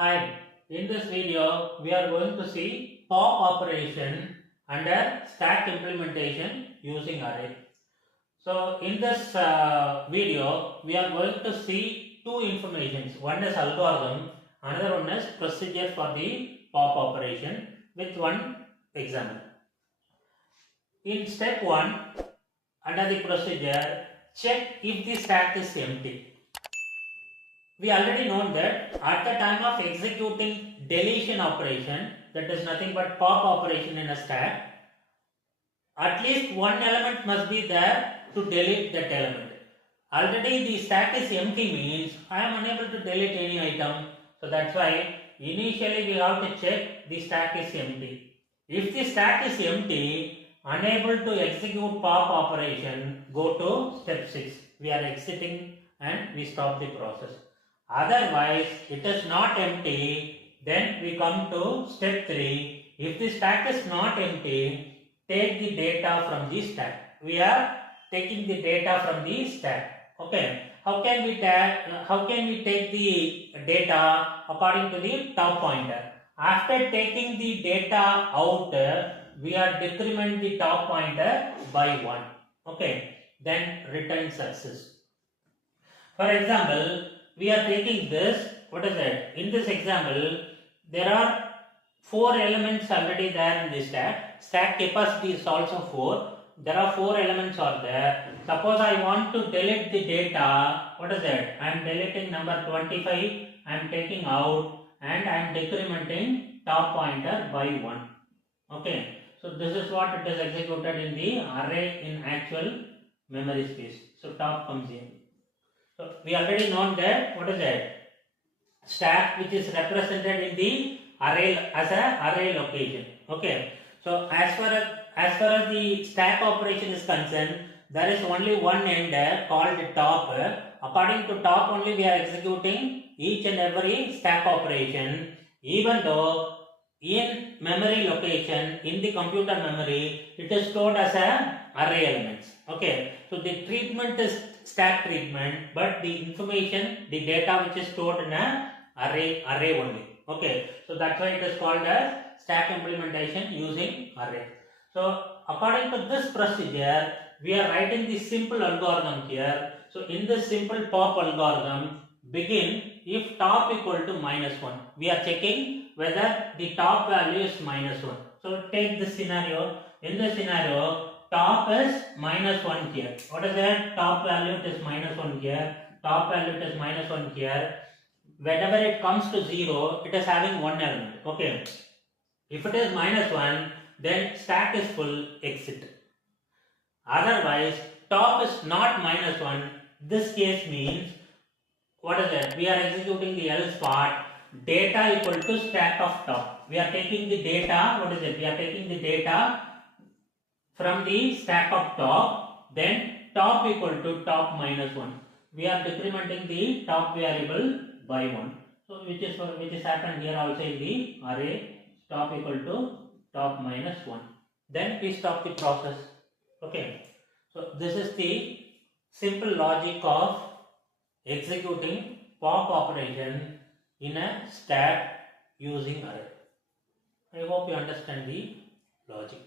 Hi, in this video we are going to see pop operation under stack implementation using array. So in this video we are going to see two informations. One is algorithm, another one is procedure for the pop operation with one example. In step 1, under the procedure, check if the stack is empty. We already know that at the time of executing deletion operation, that is nothing but pop operation in a stack, at least one element must be there to delete that element. Already the stack is empty means I am unable to delete any item. So that's why initially we have to check the stack is empty. If the stack is empty, unable to execute pop operation, go to step 6. We are exiting and we stop the process. Otherwise, it is not empty, then we come to step 3. If the stack is not empty, take the data from the stack. We are taking the data from the stack. Okay. How can we take the data according to the top pointer? After taking the data out, we are decrement the top pointer by 1. Okay. Then return success. For example, we are taking this, what is that? In this example, there are 4 elements already there in this stack. Stack capacity is also 4. There are 4 elements are there. Suppose I want to delete the data, what is that? I am deleting number 25, I am taking out and I am decrementing top pointer by 1. Okay. So this is what it is executed in the array in actual memory space. So top comes in. So we already know that what is that? Stack which is represented in the array as a array location. Okay. So as far as the stack operation is concerned, there is only one ender called top. According to top only we are executing each and every stack operation, even though in memory location, in the computer memory, it is stored as a array elements. Okay. So the treatment is stack treatment, but the information, the data which is stored in a array only. Okay. So that's why it is called as stack implementation using array. So according to this procedure, we are writing the simple algorithm here. So in this simple pop algorithm, begin if top equal to -1. We are checking whether the top value is -1. So take this scenario. In this scenario, top is -1 here. What is that? Top value it is -1 here. Top value it is -1 here. Whenever it comes to 0, it is having one element. Okay. If it is -1, then stack is full, exit. Otherwise, top is not -1. This case means, what is that? We are executing the else part. Data equal to stack of top. We are taking the data. What is it? We are taking the data from the stack of top. Then top equal to top -1. We are decrementing the top variable by 1. So which is happened here also in the array. Top equal to top -1. Then we stop the process. Okay. So this is the simple logic of executing pop operation in a stack using array. I hope you understand the logic.